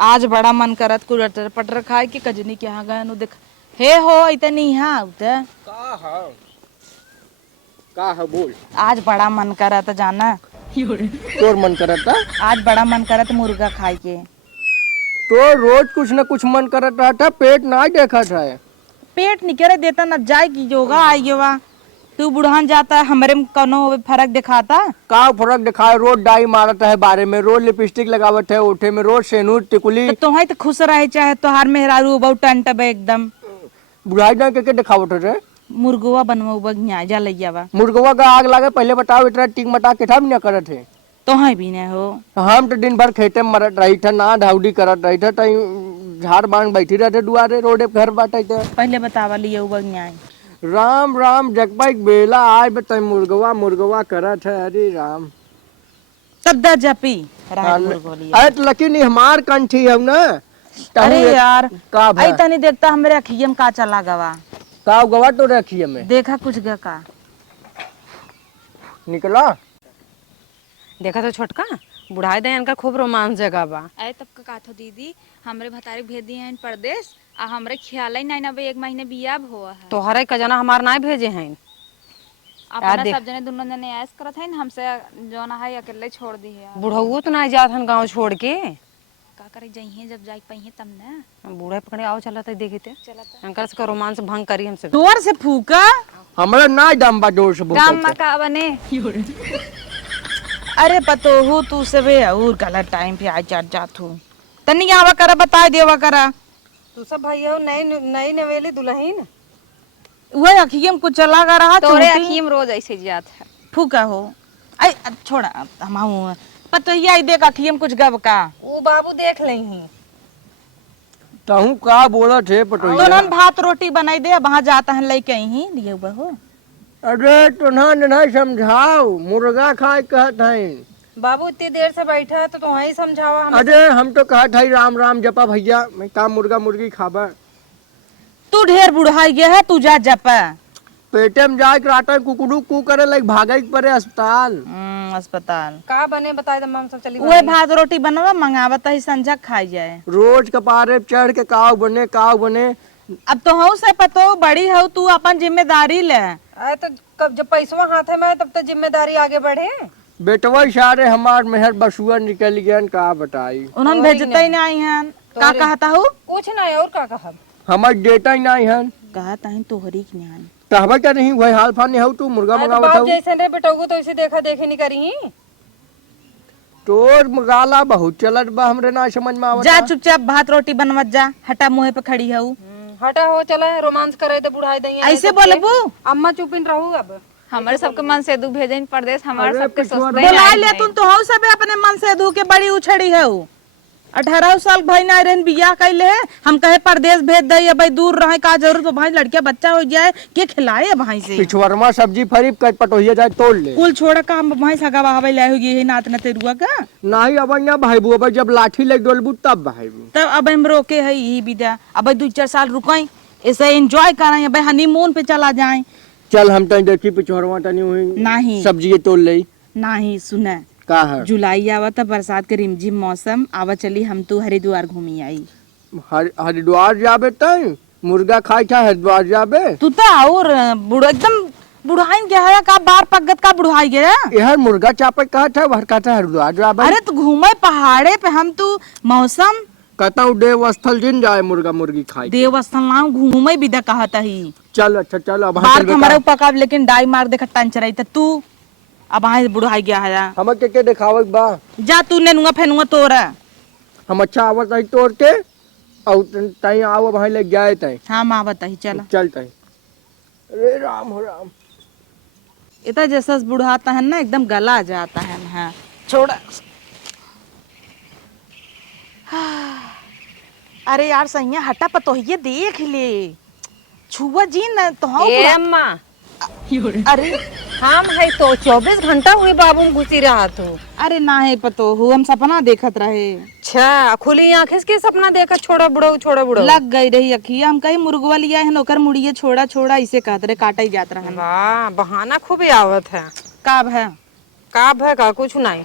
आज बड़ा मन करत कुछ अटर पटर खाए कि कजनी के यहाँ गए देख हे हो इतनी यहाँ उते का है बोल। आज बड़ा मन करत जाना तोर मन करत था? आज बड़ा मन करत मुर्गा खाए के। तो रोज कुछ न कुछ मन करत रहा था, पेट ना देखा था। पेट निकरे देता न जाए की योगा आई वा तू बुढ़ान जाता है हमरे में कौनो फर्क दिखाता का फर्क दिखाए, रोज डाई मारत है बारे में, रोज लिपस्टिक लगावत है ओठे में, रोज सेनूर टिकुली। तो तुम्हें तो खुश रहे चाहे तोहार मेहरारू बहुत टंटब एकदम बुढ़ाई ना के दिखावत है। मुर्गवा बनवा बगिया जा लैया मुर्गवा का आग लागे पहले बताओ, इतना टिक मटा के था भी ना करत है। तोहें भी न हो हम तो दिन भर खेते में मरत रही था, ना ढाउडी करत रही था, झाड़ बांग बैठी रहते दुआरे रोडे घर बाटे थे। पहले बतावा लिया बगिया राम राम जगबाई बेला आए बताई मुर्गवा मुर्गवा करत है। अरे राम तब द जपी अरे तो लकी नहीं हमार कंठी है ना। अरे यार का आई तनी देखता हमरे अखियम का चला गवा का गवा तो रखी हमें देखा कुछ ग का निकला देखा तो छोटका बुढ़ाई दयान का खूब रोमांस जगह बा। अरे तब का थो दीदी हमरे भतारी भेज दिए हैं परदेश आ हमरे ख्याल ही नहीं ना एक महीने बियाह हुआ है। तोहरे का जना हमार ना भेजे हैं। अपना सब जने दोनों जने ऐस करत हैं हमसे जोना है अकेले छोड़ दी है। बुढ़ऊ तो ना जात हन गाँव छोड़ के का करे जाइए जब जाई पहिए तब ना बूढ़े पकड़े आओ चलत है देखे अंकर से रोमांस भंग करी हमसे। जोर से फूका हमरा ना दम बा जोर से काम में का बने अरे पतो हो तू सबे और गलत टाइम पे आ जात हूँ तनी आवा करा बता देवा करा तू सब भैया नई नई नवेली दुल्हन वही अखियम कुछ चला गा रहा तोरे अखियम रोज ऐसे जात है फूका हो आई छोड़ा हम पतो ही आई देख अखियम कुछ गब का वो बाबू देख लेही तहु का बोला थे पटोया तो भात रोटी बनाई दे वहां जाता है लेके ही लिए बहू। अरे तो ना समझाओ मुर्गा खाए कहत है बाबू इतनी देर से बैठा है तो तुम्हें समझावा हम। अरे हम तो कहत है राम राम जपा भैया, मैं का मुर्गा मुर्गी खाबा। तू ढेर बुढ़ाई गया है तू जा जपा पेटे में जाए कराटा कुकुडू कू करे लाइक भागे पड़े अस्पताल अस्पताल का बने बताए हम सब चली वही भात रोटी बनवा मंगावत है संझा खाई जाए रोज कपारे चढ़ के काव बने। अब तो हूँ से पतो बड़ी हो तू अपन जिम्मेदारी ले अरे तो कब जब पैसवा हाथ में तब तो जिम्मेदारी आगे बढ़े। बेटवा इशारे हमार मेहर बसुआ निकल गया का बताई उन्होंने भेजता ही नहीं है का कहता हूँ कुछ नहीं और का कहा हमार डेटा ही नहीं है कहता है तोहरी की न्यान कहवा क्या नहीं वही हाल फानी हो तू मुर्गा मंगावत हो जैसे रे बेटोगो तो इसे देखा देखी नहीं करी तोर मगाला बहुत चलत बा हमरे ना समझ में आवत। जा चुपचाप भात रोटी बनवत जा हटा मुँह पे खड़ी है हटा हो चला रोमांस करे तो बुढ़ाई दई ऐसे बोलबू अम्मा चुपिन रहू अब हमारे सबके मन से दू भेजे परदेश हमारे सबके सोचते बोला ले तू तो हौ सब अपने मन से धू के बड़ी उछड़ी है 18 साल भाई ना रहन बियाह कैले है हम कहे परदेश भेज दे भाई दूर रहे का जरूरत तो भाई लड़किया बच्चा हो जाए के खिलाए भाई से पिछवरमा सब्जी फरीब कर पटोहिया जाए तोड़ ले कुल छोड़ का हम भाई सगा बहावे ले होगी ये नात न तेरुआ का नहीं अब ना भाई बुआ जब लाठी ले डोलबू तब भाई तब अब हम रोके है यही विदा अब 2-4 साल रुकाई ऐसे एंजॉय कराए भाई हनीमून पे चला जाए। चल हम तनी देखी पिछवरमा तनी हुई नहीं सब्जी तोड़ ले नहीं सुने का है जुलाई आवत बरसात के रिमझिम मौसम आवा चली हम तू हरिद्वार घूमी आई हरिद्वार जाबे तई मुर्गा खाई था हरिद्वार जाबे तू तो और बुढ़ा एकदम बुढ़ाई गया है का बार पगत का बुढ़ाई गया यह मुर्गा चापे कहा था भर का था हरिद्वार जाबे। अरे तू घूमे पहाड़े पे हम तू मौसम कहता हूँ देव स्थल जिन जाए मुर्गा मुर्गी खाई देवस्थल ना घूमे भी दा कहता ही चल अच्छा चल अब बार हमारे पका लेकिन डाई मार दे टंच रही था तू अब वहाँ बुढ़ाई गया है हम के दिखावे बा जा तू नेनुआ फेनुआ तोरा हम अच्छा आवत है तोड़ के और तई आव भाई ले जाए तई हाँ माँ बताही चल चल तई। अरे राम हो राम इतना जैसा बुढ़ाता है ना एकदम गला जाता है हाँ छोड़। अरे यार सही हटा पतो ये देख ले छुआ जी न तो अम्मा अरे हम है तो 24 घंटा हुई बाबू में घुसी रहा तो। अरे ना है पतो हो हम सपना देखत रहे। अच्छा खुली आंखें के सपना देखा छोड़ा बुढ़ो लग गई रही अखिया हम कहीं मुर्गवा लिया है नौकर मुड़िए छोड़ा छोड़ा इसे कहते रहे काटा ही जात रहे। वाह बहाना खूब आवत है काब है का कुछ नहीं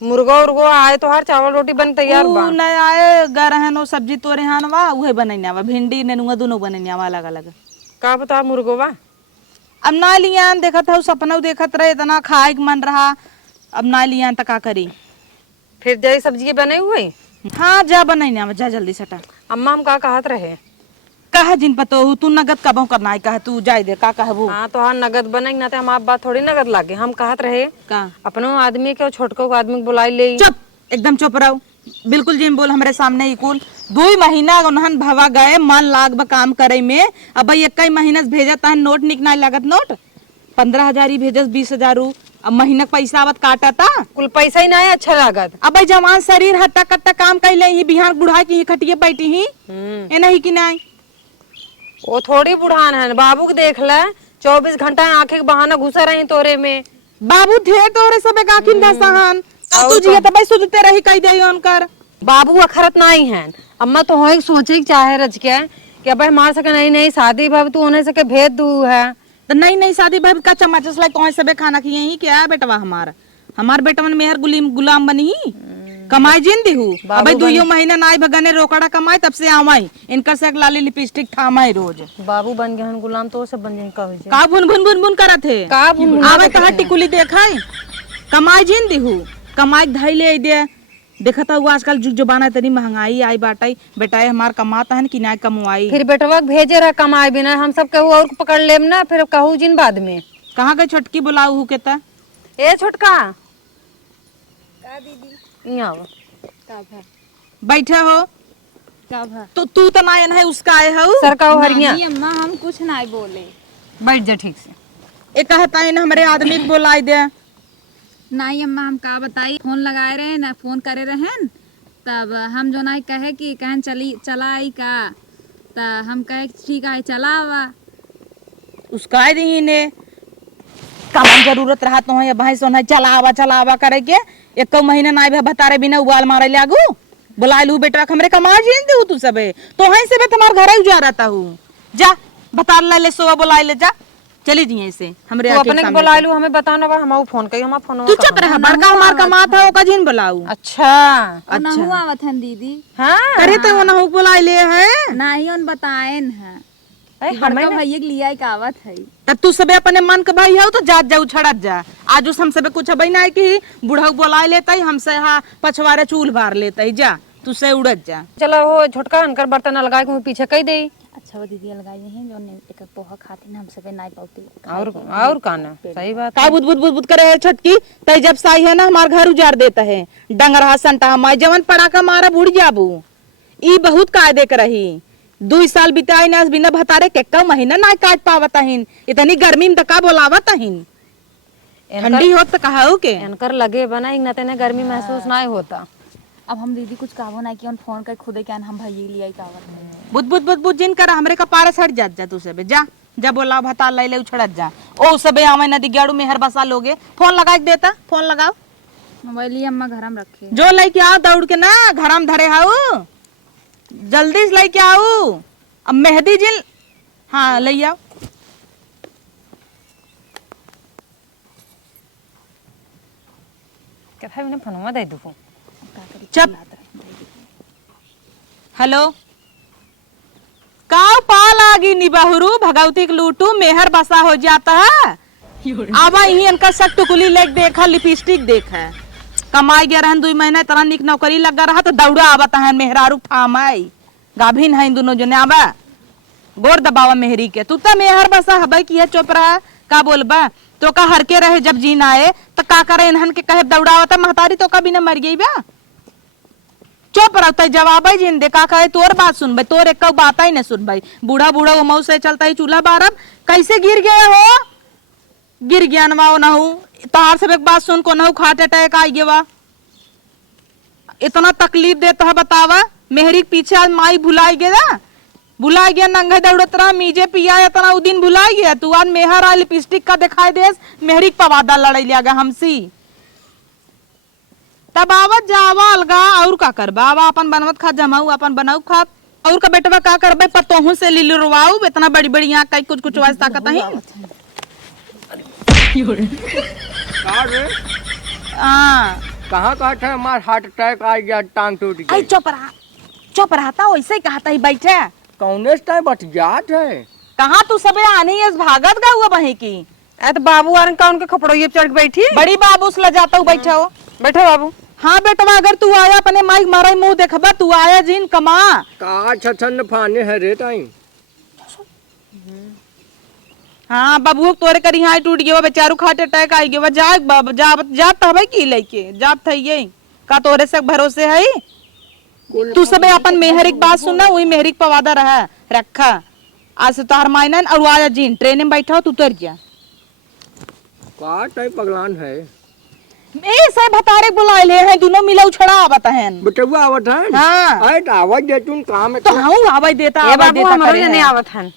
मुर्गा उर्गो आए तो हर चावल रोटी बन तैयार बा। ऊ न आए गरहनो सब्जी तोरे हानवा उहे बनैनावा भिंडी नेनुआ दोनों बनैनावा अलग अलग। का बता मुर्गो बा? अब ना लियान देखत हूँ सपना देखत रहे इतना खाए के मन रहा, अब ना लियान तो का करी। फिर जय सब्जी बने हुए। हाँ जा बनैनावा जा जल्दी सटा। अम्मा हम का कहत रहे? कहा जिन पतो हूँ तू नगद कबो करना है कह तू जाए दे का कहबू हाँ तो हाँ नगद बनेगी ना तो हम आप बात थोड़ी नगद लागे। हम कहत रहे का। अपनो आदमी के और छोटको आदमी के बुलाई ले। चुप एकदम चुप रहो, बिल्कुल जिन बोल हमरे सामने ही कुल 2 महीना उन्हन भवा गए मन लाग बा काम करे में। अब भाई 1 महीना से भेजत है नोट निकना लागत नोट 15,000 ही भेजस 20,000 अब महीना पैसा आवत काटा था कुल पैसा ही ना है अच्छा लागत। अब भाई जवान शरीर हट्टा कट्टा काम कैले ही बिहान बुढ़ा की खटिए बैठी ही ए नहीं कि नहीं। वो थोड़ी बुढ़ान है बाबू के देख ले 24 घंटा आंखें के बहाना घुसा रही तोरे में। बाबू थे तोरे सबे काकिन दसहन अब तू जिया त भाई सुधते रही कह दे उनकर बाबू अखरत नहीं है। अम्मा तो हो सोचे चाहे रच के कि अब हमारे सके नहीं नहीं शादी भाभी तू होने सके भेद दू है तो नहीं शादी भाई का चम्मच लाई कौन सबे खाना खिए ही क्या बेटवा हमार बेटवन मेहर गुलाम बनी ही कमाई जिन दी हूँ अब 2 महीना नाई भगने रोकड़ा कमाई तब से आवाई इनकर से लाली लिपस्टिक ठामाई रोज। बाबू बन गए गुलाम तो सब बन जाए कहे का भुन भुन भुन भुन करत है का भुन आवे कहा टिकुली देखाई कमाई जिन दी हूँ कमाई धाई ले दे देखता हुआ आजकल जुग जबाना इतनी महंगाई आई बाटाई बेटाए हमार कमाता है कि ना कमवाई। फिर बेटवा भेजे रहा कमाए बिना हम सब कहू और पकड़ लेम ना फिर कहू जिन बाद में कहाँ गए छोटकी बुलाऊ हूँ के ता ए छोटका का दीदी यहाँ आओ। का भा बैठे हो का भा तो तू तो ना है उसका आए हो सर का हरिया नहीं अम्मा हम कुछ ना बोले। बैठ जा ठीक से। ये कहता है हमारे आदमी को बुलाई दे नहीं अम्मा हम का बताई फोन लगाए रहे ना फोन करे रहन तब हम जो ना कहे कि कहन चला आई का त हम कहे ठीक है चला आवा उसका आए दी ने कम जरूरत रहा तो है भाई सोना चलावा करे के 1 महीना ना भे बता रहे बिना उबाल मारे ले आगू बुला लू बेटा हमरे कमा जेन दे तू सबे तो है से तुम्हार घर ही जा रहता हूँ जा बता ले सो बुला ले जा चली जी से हमरे तू अपने बुला लू हमें बताना बा हम फोन कई हम फोन तू चुप रह बड़का हमार कमा था ओका जिन बुलाऊ अच्छा नहु आवत हन दीदी हाँ करे तो ना हो बुला ले है ना ही उन बताएन है हमें बड़का भैया के लिया का आवत है तब तू सबे अपने मन के भाई हो तो जात जाऊ छड़त जा आज उस हम सबे कुछ भाई ना कि बूढ़ा बुला लेता ही हमसे हाँ पछवारे चूल बार लेता ही जा तू से उड़त जा। चलो वो छोटका अनकर बर्तन लगाए के पीछे कही दे अच्छा वो दीदी लगाई हैं जो एक पोहा खाती ना हम सबे नहीं पाती और काना सही बात का बुद बुद बुद बुद करे है छटकी तई जब साई है ना हमार घर उजाड़ देता है डंगरहा संटा हमारे जवन पड़ा का मारा बुढ़ जाबू ई बहुत कायदे कर रही 2 साल बिताई ना बिना भतारे के 1 महीना ना काट पावता हिन इतनी गर्मी में का बोलावता हिन ठंडी होत तो कहा के इनकर लगे बना न तेने गर्मी महसूस ना होता। अब हम दीदी कुछ काबो ना कि फोन कर खुदे क्या हम भैया लिया का आवत बुद बुद बुद बुद जिन कर हमरे का पारा सट जात जा तू सबे जा जा बोला भता ले ले उछड़त जा ओ सबे आवे नदी गेड़ू मेहर बसा लोगे फोन लगा के देता फोन लगाओ मोबाइल अम्मा घर में रखे जो लेके आओ दौड़ के ना घर में धरे हाउ जल्दी से लेके आओ अब मेहदी जिल हाँ ले आओ क्या था मैंने फोन में दे दूँ चप हेलो काव पाल आगी निबहरू भगवती के लूटू मेहर बसा हो जाता है आवा यही इनका सब टुकुली लेक देखा लिपस्टिक देखा कमाई गया रहन 2 महीना तरह निक नौकरी लगा रहा तो दौड़ा आवता है मेहरारू फामाई गाभिन है दोनों जने आवा गोर दबावा मेहरी के तू तो मेहर बसा हबई की है चुप रहा का बोलबा तो का हर के रहे जब जीन आए तो का करे इन्हन के कहे दौड़ावता महतारी तो का बिना मर गई बा चुप रहो जवाब ही जिन दे का कहे तोर बात सुन भाई तोर एक बात ही न सुन भाई बूढ़ा बूढ़ा वो मऊ से चलता ही चूल्हा बारब कैसे गिर गया हो गिर गया नवा नहू तार से एक बात सुन को नहू हार्ट अटैक आ गया इतना तकलीफ देता है बतावा मेहरी पीछे आज माई भुलाई गया नंगे दौड़त रहा मीजे पिया इतना उ दिन भुलाई गया तू आज मेहर आ लिपस्टिक का दिखाई दे मेहरी पवादा लड़ाई लिया हमसी तब आवत जावा अलगा और का करबा आवा अपन बनवत खा जमाऊ अपन बनाऊ खा और का बेटवा का करबे पतोहू से लिलरवाऊ इतना बड़ी बड़ी यहाँ कई कुछ कुछ वास्ता ताकत है हाँ कहाँ कहते हैं हमार हार्ट अटैक आ गया, टांग टूट आई गई। चुप रहा वैसे ही कहता ही बैठे। कौने टाइम बतियात है? कहाँ तू सबे आनी है भागत गा हुआ बही की। ए तो बाबू आरन का उनके कपड़ों ये चढ़ के बैठी है। बड़ी बाबू से जाता हूँ बैठा हो। बैठो बाबू। हाँ बेटवा अगर तू आया अपने माइक मारा मुंह देखबा तू आया जिन कमा। का छछन फाने है रे टाइम। हाँ बाबू तोरे करी हाई टूट गया बेचारू खाट अटैक आई गया जात हवे की लेके जात थई ये का तोरे से भरोसे है। तू सबे अपन मेहरिक बात सुनना वही मेहरिक पवादा रहा रखा आज से तोहर मायनन और आया जिन ट्रेन में बैठा हो तू उतर गया। का टाइम पगलान है। ए सब भतारे बुलाए ले हैं दोनों मिला उछड़ा आवत हैं। बेटवा आवत है। हाँ अरे तो आवाज दे तू काम है तो हाँ आवाज देता ए आवाज बाबू देता हमारे करे नहीं हैं। आवत हन।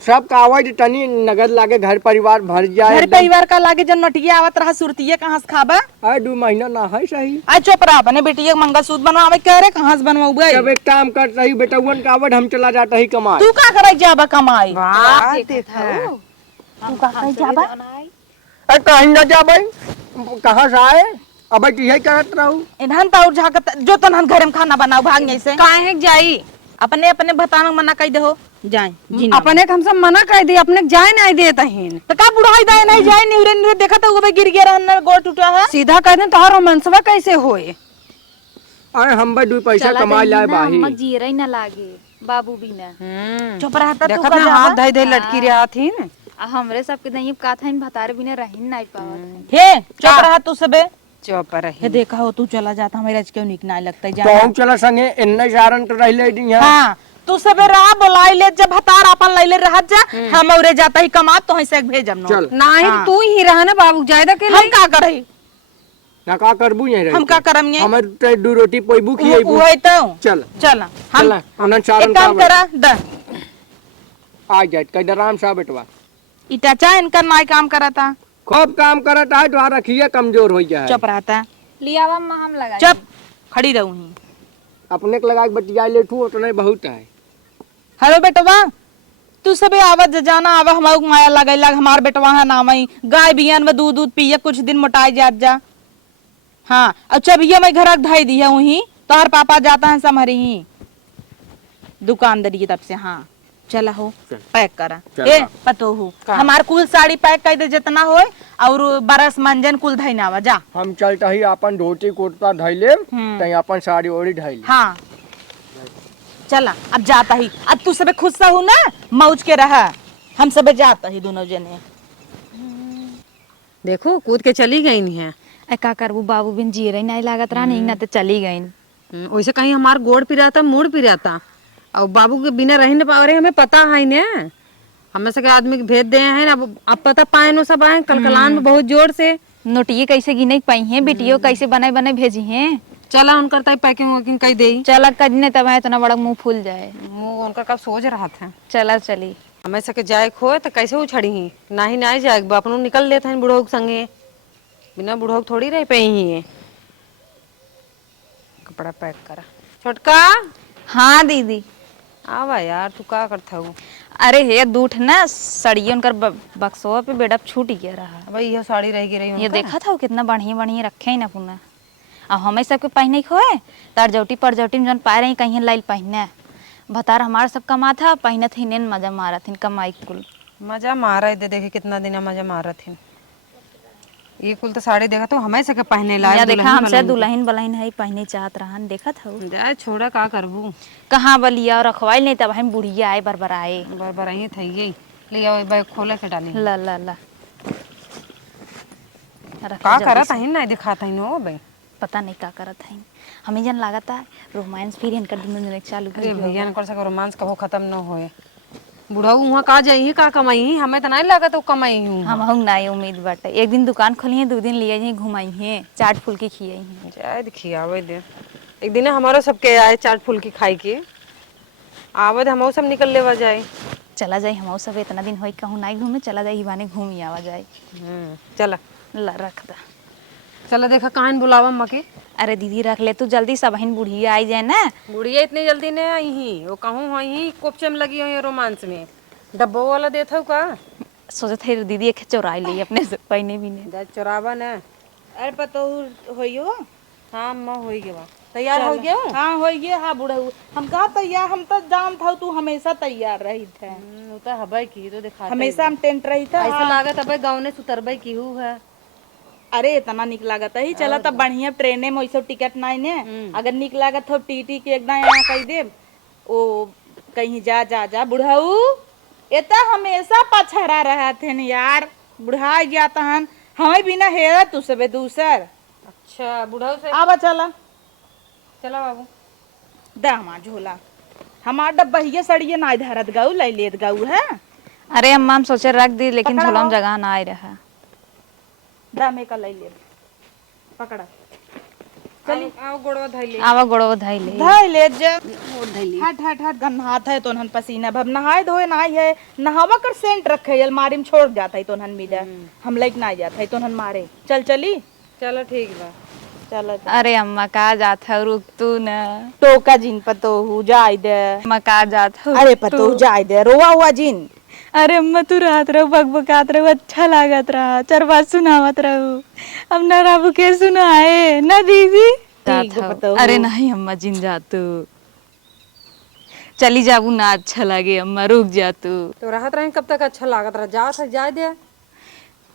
सब का आवाज तनी नगद लागे घर परिवार भर जाए। घर परिवार का लागे जन नटिया आवत रहा सुरतिये कहाँ से खाबा। अरे 2 महीना ना है सही। आ चुप रहा अपने बेटिया मंगलसूत्र बनवावे कह रहे कहाँ से बनवाऊबे। जब एक काम कर रही बेटवन का आवाज हम चला जाता ही कमाए। तू का करे जाबा कमाई। वाह देखा तू का करे जाबा। अरे कहीं ना जा भाई, कहाँ से आए? अब यही करत रहूं। इन्हन ताउर झाकत जो तनहन घर में खाना बनाओ भाग नहीं से काहे है जाई अपने अपने बताना मना कह दे हो जाए जी ना। अपने के हमसे मना कर दी अपने के जाए नहीं देता हिन। तो का बुढ़ाई दाए नहीं जाए निवरे निवरे देखा तो वो गिर गया रहन गोड़ टूटा है। सीधा कह दे तोहर रोमांसवा कैसे होए। अरे हम भाई 2 पैसा कमा लाए बाही। अम्मा जीरा ही ना लागे बाबू भी ना। चुप रहता तू देखत का ना जाबा। हाथ धई धई लटकी रहा थीन। आ हमरे सबके नहीं का था इन भतारे बिना रहिन नहीं पावत। हे चुप रहा तू सबे। चुप रही हे देखा हो तू चला जाता हमें रज क्यों निक ना लगता है तो जा। हम चला संगे इन्ने सारन तो रह ले दी है। हां तू सबे रहा बुलाई ले जब हतार अपन लैले रह जा हम औरे जाता ही कमा तो ही से भेजम नो। चल नहीं तू ही रहा ना बाबू जायदा के हम का करई ना का करबू यही रह। हम का करम ये हमर तो 2 रोटी पोईबू खिएबू। वही तो चल चल हम चल अनन सारन एक काम करा द आ जाए कह राम साहब बेटवा इटा चा इनका नाई काम करा था। खूब काम करता है तो रखिए कमजोर हो जाए। चुप रहता लिया अम्मा हम लगा। चुप खड़ी रहूंगी। अपने के लगा के बतिया ले तू उतना बहुत है। हेलो बेटवा तू सबे आवत जाना आवा हमार माया लगैला हमार बेटवा है नामई गाय बियान में दूध पिए कुछ दिन मोटाई जात जा। हाँ अच्छा भैया मैं घर धाई दी है वही तोहर पापा जाता है समहरी ही दुकानदारी तब से। हाँ चला हो पैक करा ए पतो हो हमार कुल साड़ी पैक कर दे जितना होए और बरस मंजन कुल धइनावा जा। हम चलता ही अपन धोती कुर्ता धैले तई अपन साड़ी ओड़ी धैले। हाँ चला अब जाता ही अब तू सबे खुद सा हूँ ना मौज के रहा हम सबे जाता ही दोनों जने। देखो कूद के चली गई नहीं है। ए का करबू बाबू बिन जीरा ही नहीं लागत रहा नहीं ना तो चली गईन। वैसे कहीं हमार गोड़ पिराता मूड पिराता और बाबू के बिना रह न पावे हमें पता है ने हमें सके आदमी के भेज दे हैं अब पता पाए नो सब आए कलकलान में बहुत जोर से नोटिये कैसे गिने पाई हैं बेटियों कैसे बनाए बनाए भेजी हैं। चला उनकर तय पैकिंग वैकिंग कई दे चला कजने तब है इतना बड़ा मुंह फूल जाए। वो उनका कब सोच रहा था चला चली हमें सके जाए खो तो कैसे उछड़ी ही ना ही ना जाए अपनों निकल लेते हैं बुढ़ोग संगे बिना बुढ़ोग थोड़ी रह पाई ही है। कपड़ा पैक करा छोटका। हाँ दीदी आवा यार तू का करता हूँ। अरे हे दूठ ना सड़ियों उनकर बक्सवा पे बेडा छूट गया रहा। भाई यह साड़ी रह गई ये देखा था कितना बढ़िया बढ़िया रखे ही ना पुना अब हमें सबके पहने खोए तार जौटी पर जौटी में जौन पाए रही कहीं लाइल पहने भतार हमारा सब कमा था पहने थे नेन मजा मारा थी कमाई कुल मजा मारा दे देखे कितना दिन मजा मारा थी ये कुल तो साड़ी देखा तो हमें सके पहने ला या देखा हमसे दुल्हन बलहन है पहने चाहत रहन देखा था जाए छोड़ा का करबू कहाँ बलिया और रखवाई नहीं तब हम बुढ़िया आए बरबराए बराबर थी गई ले आओ बैग खोले के डाली ला ला ला का करत है ना दिखाता है नो भाई पता नहीं का करत है हमें जन लागत है रोमांस फिर इनकर दिन दिन चालू अरे भैया न कर सके रोमांस कबो खत्म न होए बुढ़ऊ वहाँ का जाई का कमाई हमें तो नहीं लागत वो कमाई हूँ हम हूँ ना उम्मीद बाटे एक दिन दुकान खोली है 2 दिन लिए हैं घुमाई हैं चाट फुल्की खियाई हैं जाए खियावे दे एक दिन हमारो सबके आए चाट फुल्की खाई के आवे हम सब निकल लेवा जाए चला जाए हम सब इतना दिन होई कहूँ नहीं घूमे चला जाए हिवाने घूम ही आवा जाए चला ला रख दा चला देखा कहां बुलावा मके अरे दीदी रख ले तू जल्दी सब बहन बुढ़िया आई जाए ना बुढ़िया इतनी जल्दी नहीं आई ही वो कहूँ वही कोपचे में लगी हुई रोमांस में डब्बो वाला देता हूँ का सोचत है दीदी एक चोराई ली अपने से पहने भी नहीं जा चोरावा न अरे पतो होइयो हाँ अम्मा हो गया तैयार हो गया हाँ हो गया हाँ बुढ़ऊ हम कहा तैयार हम तो जान था तू हमेशा तैयार रही थे वो तो हबाई की तो दिखा हमेशा हम टेंट रही था ऐसा लागत अब गाँव ने सुतरबाई की हूँ है अरे इतना निक लागत है चला तब बढ़िया ट्रेने में वैसे टिकट नहीं ने अगर निक लागत हो टीटी के एकदम यहाँ कही दे ओ कहीं जा जा जा बुढ़ऊ इतना हमेशा पछड़ा रहा थे न यार बुढ़ा गया तहन हमें बिना हेरा तू सबे दूसर अच्छा बुढ़ाऊ से आवा चला चला बाबू दे हमार झोला हमार डब्बा ही सड़िए ना धरत गऊ ले लेत गऊ है अरे अम्मा हम सोचे रख दी लेकिन झोला में जगह ना आई रहा। दामे का ले ले पकड़ा चली आओ गोड़वा धैले आवा गोड़ो धाई ले धाई ले जा हट हट हट गन्हात है तोहन पसीना भब नहाए धोए नाई है नहावा कर सेंट रखे अलमारी में छोड़ जाता है तोहन मिले हम लेके ना जाता है तोहन मारे चल चली चलो ठीक बा चल अरे अम्मा का जात है रुक तू न टोका जिन पतो हु जाय दे अम्मा का जात है अरे पतो हु जाय दे रोवा हुआ जिन अरे अम्मा तू रात रहो बकबकात रहो अच्छा लागत रहा चार बात सुनावत रहो अब न राबू के सुनाए न दीदी ठीक है, बताओ। अरे नहीं अम्मा जिन जा तू चली जाबू ना अच्छा लगे अम्मा रुक जा तू तो राहत रहे कब तक अच्छा लागत रहा जा था जाए दे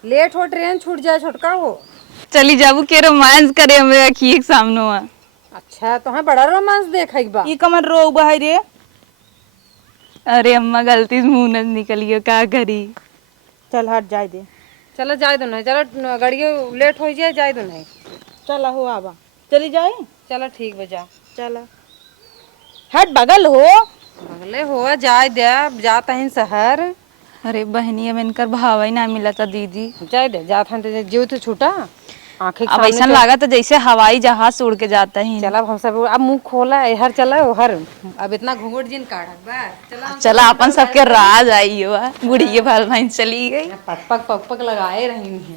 लेट हो ट्रेन छूट जाए छोटका हो चली जाबू के रोमांस करे हमें रखी एक सामने अच्छा तो है बड़ा रोमांस देखा एक बार ई कमर रो बहाई रे अरे अम्मा गलती से मुंह न निकलियो का करी चल हट जाय दे चलो जाए दो नहीं चलो गाड़ियों लेट हो जाए जाए दो नहीं चला हो आवा चली जाए चलो ठीक बजा चला हट बगल हो अगले हो जाए दे जाता है शहर अरे बहनी अब इनकर भाव ही ना मिला था दीदी जाए दे जाता है जीव तो छूटा आंखें अब ऐसा लगा तो जैसे हवाई जहाज उड़ के जाता है चला हम सब अब मुंह खोला हर चला हर अब इतना घूंघट जिन काढ़ चला चला अपन सबके राज आई हो बुढ़ी के भाल भाई चली गई पक पक लगाए रही हैं